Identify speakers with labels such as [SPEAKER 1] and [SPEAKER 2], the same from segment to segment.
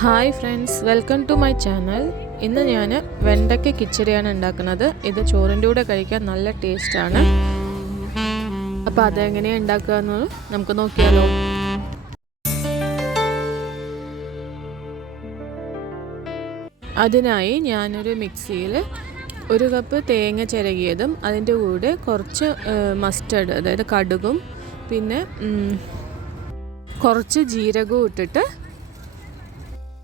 [SPEAKER 1] Hi friends welcome to my channel. ഇന്ന് ഞാൻ വെണ്ടയ്ക്ക കിച്ചടിയാണ് ഉണ്ടാക്കുന്നത്. ഇത് ചോറിന്റെ കൂടെ കഴിക്കാൻ നല്ല ടേസ്റ്റാണ്. അപ്പോൾ അതെങ്ങനെയാണ് ഉണ്ടാക്കുക എന്നത് നമുക്ക് നോക്കിയാലോ. അതിനായി ഞാനൊരു മിക്സിയിൽ ഒരു കപ്പ് തേങ്ങ ചിരകിയതും അതിന്റെ കൂടെ കുറച്ച് മസ്റ്റർഡ് അതായത് കടുകും പിന്നെ കുറച്ച് ജീരകവും ഇട്ടിട്ട്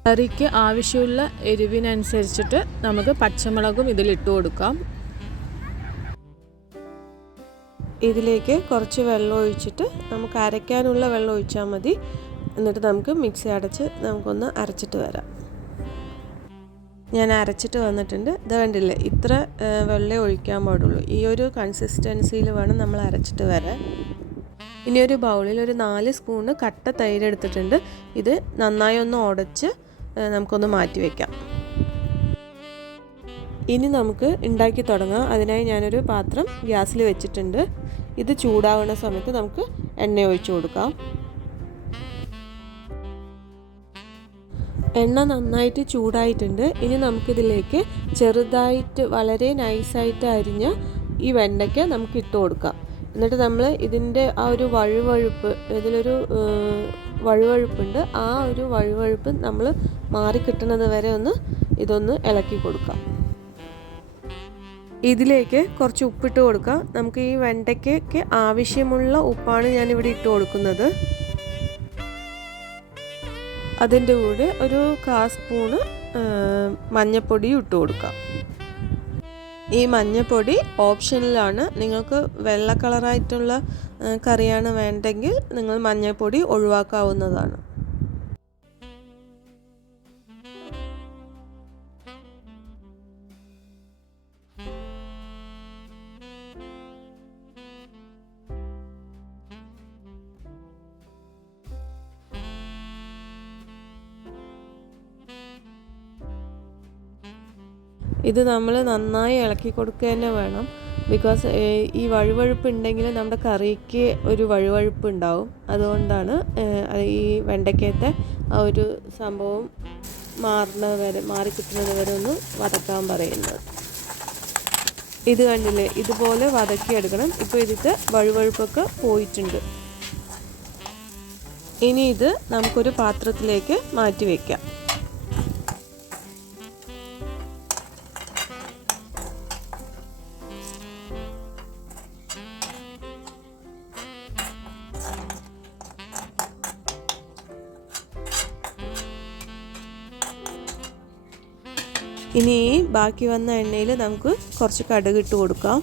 [SPEAKER 1] കറിക്ക് ആവശ്യമുള്ള എരിവിനനുസരിച്ചിട്ട് നമുക്ക് പച്ചമുളകും ഇതിലിട്ട് കൊടുക്കാം. ഇതിലേക്ക് കുറച്ച് വെള്ളം ഒഴിച്ചിട്ട് നമുക്ക് അരയ്ക്കാനുള്ള വെള്ളം ഒഴിച്ചാൽ മതി. എന്നിട്ട് നമുക്ക് മിക്സി അടച്ച് നമുക്കൊന്ന് അരച്ചിട്ട് വരാം. ഞാൻ അരച്ചിട്ട് വന്നിട്ടുണ്ട്. ഇത് കണ്ടില്ലേ? ഇത്ര വെള്ളം ഒഴിക്കാൻ പാടുള്ളൂ. ഈ ഒരു കൺസിസ്റ്റൻസിയിൽ വേണം നമ്മൾ അരച്ചിട്ട് വരാൻ. ഇനി ഒരു ബൗളിൽ ഒരു നാല് സ്പൂണ് കട്ട തൈര് എടുത്തിട്ടുണ്ട്. ഇത് നന്നായി ഒന്ന് ഉടച്ച് നമുക്കൊന്ന് മാറ്റി വയ്ക്കാം ഇനി നമുക്ക് ഉണ്ടാക്കി തുടങ്ങാം. അതിനായി ഞാനൊരു പാത്രം ഗ്യാസിൽ വെച്ചിട്ടുണ്ട്. ഇത് ചൂടാവുന്ന സമയത്ത് നമുക്ക് എണ്ണ ഒഴിച്ചു കൊടുക്കാം. എണ്ണ നന്നായിട്ട് ചൂടായിട്ടുണ്ട്. ഇനി നമുക്കിതിലേക്ക് ചെറുതായിട്ട് വളരെ നൈസായിട്ട് അരിഞ്ഞ ഈ വെണ്ടയ്ക്ക നമുക്ക് ഇട്ട് കൊടുക്കാം. എന്നിട്ട് നമ്മൾ ഇതിന്റെ ആ ഒരു വഴുവഴുപ്പ് ഇതിലൊരു വഴുവഴുപ്പുണ്ട്. ആ ഒരു വഴുവഴുപ്പ് നമ്മൾ മാറിക്കിട്ടുന്നത് വരെ ഒന്ന് ഇതൊന്ന് ഇളക്കി കൊടുക്കാം. ഇതിലേക്ക് കുറച്ച് ഉപ്പിട്ട് കൊടുക്കാം. നമുക്ക് ഈ വെണ്ടയ്ക്കയ്ക്ക് ആവശ്യമുള്ള ഉപ്പാണ് ഞാൻ ഇവിടെ ഇട്ട് കൊടുക്കുന്നത്. അതിന്റെ കൂടെ ഒരു കാ സ്പൂണ് മഞ്ഞൾപ്പൊടി ഇട്ട് കൊടുക്കാം. ഈ മഞ്ഞപ്പൊടി ഓപ്ഷനിലാണ്. നിങ്ങൾക്ക് വെള്ള കളറായിട്ടുള്ള കറിയാണ് വേണ്ടെങ്കിൽ നിങ്ങൾ മഞ്ഞപ്പൊടി ഒഴിവാക്കാവുന്നതാണ്. ഇത് നമ്മൾ നന്നായി ഇളക്കി കൊടുക്കുക തന്നെ വേണം ബിക്കോസ് ഈ വഴുവഴുപ്പ് ഉണ്ടെങ്കിൽ നമ്മുടെ കറിക്ക് ഒരു വഴുവഴുപ്പ് ഉണ്ടാവും അതുകൊണ്ടാണ് ഈ വെണ്ടയ്ക്കത്തെ ആ ഒരു സംഭവം മാറുന്നത് വരെ മാറി വരെ ഒന്ന് വതക്കാൻ പറയുന്നത്. ഇത് കണ്ടില്ലേ? ഇതുപോലെ വതക്കിയെടുക്കണം. ഇപ്പോൾ ഇതിന്റെ വഴുവഴുപ്പൊക്കെ പോയിട്ടുണ്ട്. ഇനി ഇത് നമുക്കൊരു പാത്രത്തിലേക്ക് മാറ്റി വയ്ക്കാം ഇനി ബാക്കി വന്ന എണ്ണയിൽ നമുക്ക് കുറച്ച് കടുക് ഇട്ട് കൊടുക്കാം.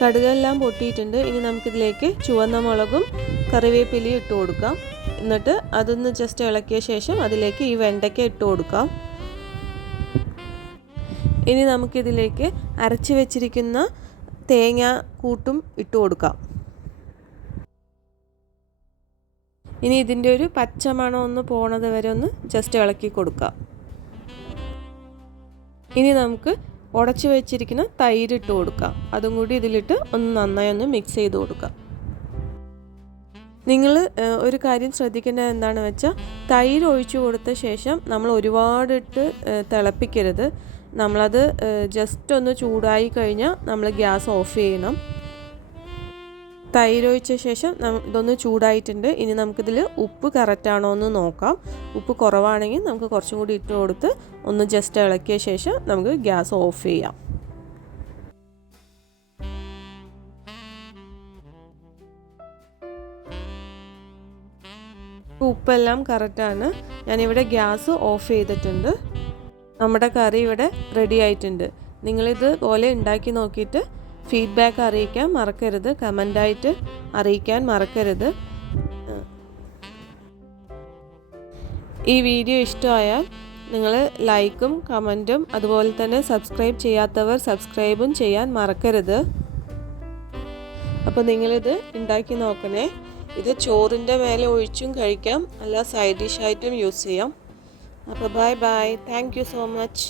[SPEAKER 1] കടുകെല്ലാം പൊട്ടിയിട്ടുണ്ട്. ഇനി നമുക്കിതിലേക്ക് ചുവന്ന മുളകും കറിവേപ്പിലയും ഇട്ട് കൊടുക്കാം. എന്നിട്ട് അതൊന്ന് ജസ്റ്റ് ഇളക്കിയ ശേഷം അതിലേക്ക് ഈ വെണ്ടയ്ക്ക ഇട്ട് കൊടുക്കാം. ഇനി നമുക്കിതിലേക്ക് അരച്ച് വെച്ചിരിക്കുന്ന തേങ്ങ കൂട്ടും ഇട്ട് കൊടുക്കാം. ഇനി ഇതിന്റെ ഒരു പച്ചമണം ഒന്ന് പോണത് വരെ ഒന്ന് ജസ്റ്റ് ഇളക്കി കൊടുക്കാം. ഇനി നമുക്ക് ഉടച്ചു വെച്ചിരിക്കുന്ന തൈര് ഇട്ട് കൊടുക്കാം. അതും കൂടി ഇതിലിട്ട് ഒന്ന് നന്നായി ഒന്ന് മിക്സ് ചെയ്ത് കൊടുക്കാം. നിങ്ങൾ ഒരു കാര്യം ശ്രദ്ധിക്കേണ്ടത് എന്താണെന്ന് വെച്ചാൽ തൈര് ഒഴിച്ചു കൊടുത്ത ശേഷം നമ്മൾ ഒരുപാടിട്ട് തിളപ്പിക്കരുത്. നമ്മളത് ജസ്റ്റ് ഒന്ന് ചൂടായി കഴിഞ്ഞാൽ നമ്മൾ ഗ്യാസ് ഓഫ് ചെയ്യണം. തൈര് ഒഴിച്ച ശേഷം ഇതൊന്ന് ചൂടായിട്ടുണ്ട്. ഇനി നമുക്കിതിൽ ഉപ്പ് കറക്റ്റാണോ എന്ന് നോക്കാം. ഉപ്പ് കുറവാണെങ്കിൽ നമുക്ക് കുറച്ചും കൂടി ഇട്ട് കൊടുത്ത് ഒന്ന് ജസ്റ്റ് ഇളക്കിയ ശേഷം നമുക്ക് ഗ്യാസ് ഓഫ് ചെയ്യാം. ഉപ്പെല്ലാം കറക്റ്റാണ്. ഞാനിവിടെ ഗ്യാസ് ഓഫ് ചെയ്തിട്ടുണ്ട്. നമ്മുടെ കറി ഇവിടെ റെഡി ആയിട്ടുണ്ട്. നിങ്ങളിത് പോലെ ഉണ്ടാക്കി നോക്കിയിട്ട് ഫീഡ്ബാക്ക് അറിയിക്കാൻ മറക്കരുത്. കമന്റായിട്ട് അറിയിക്കാൻ മറക്കരുത്. ഈ വീഡിയോ ഇഷ്ടമായാൽ നിങ്ങൾ ലൈക്കും കമന്റും അതുപോലെ തന്നെ സബ്സ്ക്രൈബ് ചെയ്യാത്തവർ സബ്സ്ക്രൈബും ചെയ്യാൻ മറക്കരുത്. അപ്പോൾ നിങ്ങളിത് ഉണ്ടാക്കി നോക്കണേ. ഇത് ചോറിന്റെ മേലെ ഒഴിച്ചും കഴിക്കാം. അല്ല സൈഡ് ഡിഷായിട്ടും യൂസ് ചെയ്യാം. അപ്പോൾ bye bye thank you so much